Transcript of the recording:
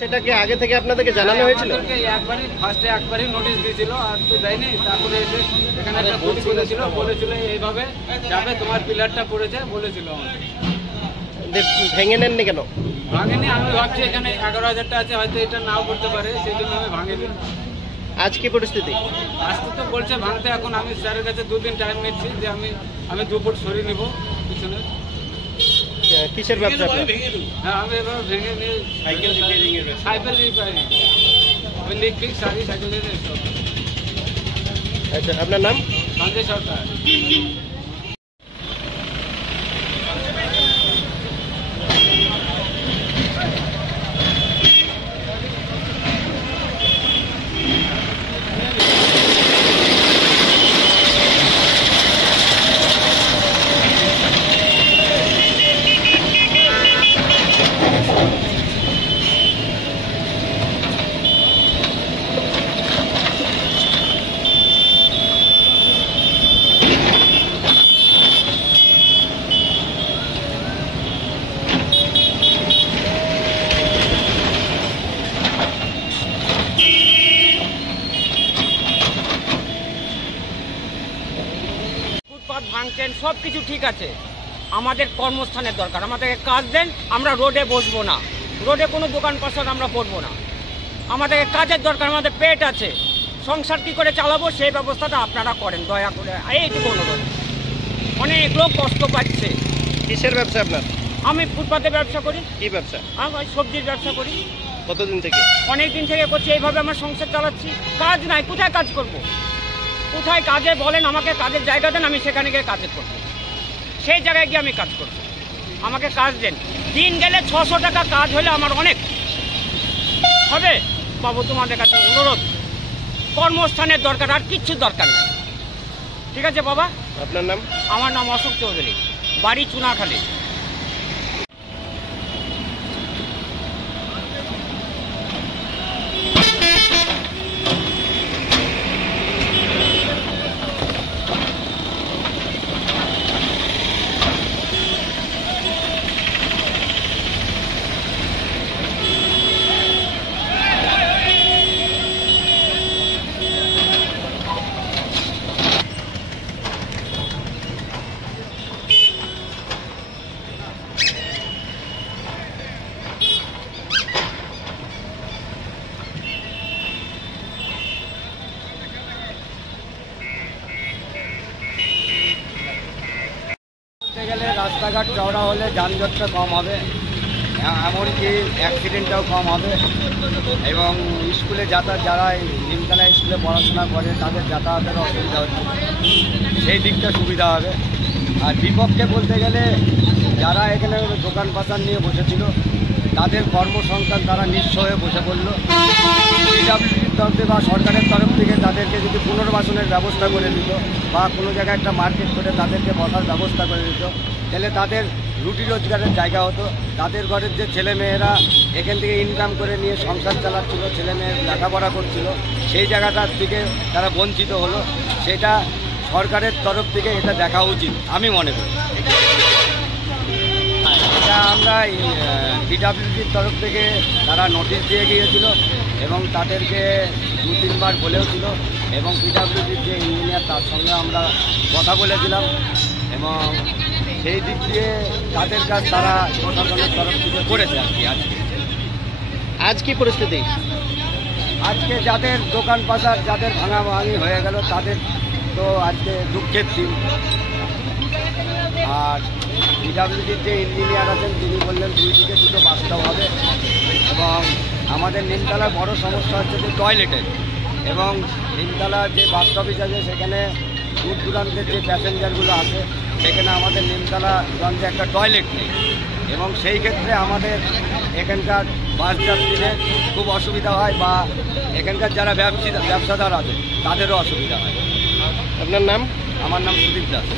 সেটা কি আগে থেকে আপনাদেরকে জানানো হয়েছিল? একবারই নোটিশ দিয়েছিল, আর তো দেয়নি। তারপরে এসে এখানে একটা পুলিশ বলেছিল এইভাবে যাবে, তোমার পিলারটা পড়েছে বলেছিল। ভেঙে নেননি কেন? ভাঙেনি, আমি ভাবছি এখানে 11,000টা আছে, হয়তো এটা নাও করতে পারে, সেই জন্য আমি ভাঙিনি। আজ কি পরিস্থিতি? আজকে তো বলছে ভাঙতে। এখন আমি স্যারের কাছে 2 দিন টাইম নিচ্ছি যে আমি 2 ফুট সরিয়ে নিব পিছনে। কিসের ব্যবসা? হ্যাঁ, আমি এবার ভেঙে নিয়ে সাইকেল রিপেয়ারিং, ওই লিক ফিক সারি সাইকেলের। আচ্ছা, আপনার নাম? সঞ্জয় সরকার। ভাঙছেন, সব কিছু ঠিক আছে। আমাদের কর্মস্থানের দরকার, আমাদেরকে কাজ দেন। আমরা রোডে বসবো না, রোডে কোনো দোকান পাশার আমরা করবো না। আমাদেরকে কাজের দরকার, আমাদের পেট আছে, সংসার কি করে চালাবো সেই ব্যবস্থাটা আপনারা করেন দয়া করে, এইটুকু অনুরোধ। অনেক লোক কষ্ট পাচ্ছে। কিসের ব্যবসা আপনার? আমি ফুটপাতে ব্যবসা করি। কি ব্যবসা? আমি সবজির ব্যবসা করি। কতদিন থেকে? অনেক দিন থেকে করছি, এইভাবে আমার সংসার চালাচ্ছি। কাজ নাই, কোথায় কাজ করব? কোথায় কাজে বলেন, আমাকে কাজের জায়গা দেন, আমি সেখানে গিয়ে কাজে করব। সেই জায়গায় গিয়ে আমি কাজ করব, আমাকে কাজ দেন। দিন গেলে 600 টাকা কাজ হলে আমার অনেক হবে। বাবু, তোমাদের কাছে অনুরোধ, কর্মস্থানের দরকার, আর কিচ্ছু দরকার নেই। ঠিক আছে বাবা? আপনার নাম? আমার নাম অশোক চৌধুরী, বাড়ি চুনাখালী। রাস্তাঘাট চওড়া হলে যানজটটা কম হবে, এমনকি অ্যাক্সিডেন্টটাও কম হবে, এবং স্কুলে যাতায়াত, যারা নিমতলা স্কুলে পড়াশোনা করে তাদের যাতায়াতের অসুবিধা হচ্ছে, সেই দিকটা সুবিধা হবে। আর বিপক্ষে বলতে গেলে যারা এখানে দোকান পাশার নিয়ে বসেছিল তাদের কর্মসংস্থান তারা নিঃস্ব হয়ে বসে পড়লো। পিডব্লিউডির তরফে বা সরকারের তরফ থেকে তাদেরকে যদি পুনর্বাসনের ব্যবস্থা করে দিত, বা কোনো জায়গায় একটা মার্কেট করে তাদেরকে বসার ব্যবস্থা করে দিত, তাহলে তাদের রুটি রোজগারের জায়গা হতো। তাদের ঘরের যে ছেলেমেয়েরা এখান থেকে ইনকাম করে নিয়ে সংসার চালাচ্ছিল, ছেলেমেয়ের লেখাপড়া করছিল, সেই জায়গাটার থেকে তারা বঞ্চিত হলো। সেটা সরকারের তরফ থেকে এটা দেখা উচিত আমি মনে করি। এটা আমরা পিডব্লিউডির তরফ থেকে তারা নোটিশ দিয়ে গিয়েছিল, এবং তাদেরকে 2-3 বার বলেও ছিল, এবং পিডব্লিউডির যে ইঞ্জিনিয়ার তার সঙ্গে আমরা কথা বলেছিলাম, এবং সেই দিক দিয়ে তাদের কাজ তারা প্রশাসনের তরফ থেকে করেছে আর কি। আজকে আজ কি পরিস্থিতি? আজকে যাদের দোকান পাশার যাদের ভাঙাভাঙি হয়ে গেল তাদের তো আজকে দুঃখের দিন। আর পিডাব্লিউডির যে ইঞ্জিনিয়ার আছেন তিনি বললেন 2 দিকে 2টো বাস্তব হবে। এবং আমাদের নিমতলার বড় সমস্যা হচ্ছে যে টয়লেটের, এবং নিমতলার যে বাস অফিস আছে সেখানে দূর দূরান্তের যে প্যাসেঞ্জারগুলো আসে সেখানে আমাদের নিমতলাগঞ্জে একটা টয়লেট নেই, এবং সেই ক্ষেত্রে আমাদের এখানকার বাস যাত্রীদের খুব অসুবিধা হয়, বা এখানকার যারা ব্যবসাদার আছে তাদেরও অসুবিধা হয়। আপনার নাম? আমার নাম সুদীপ দাস।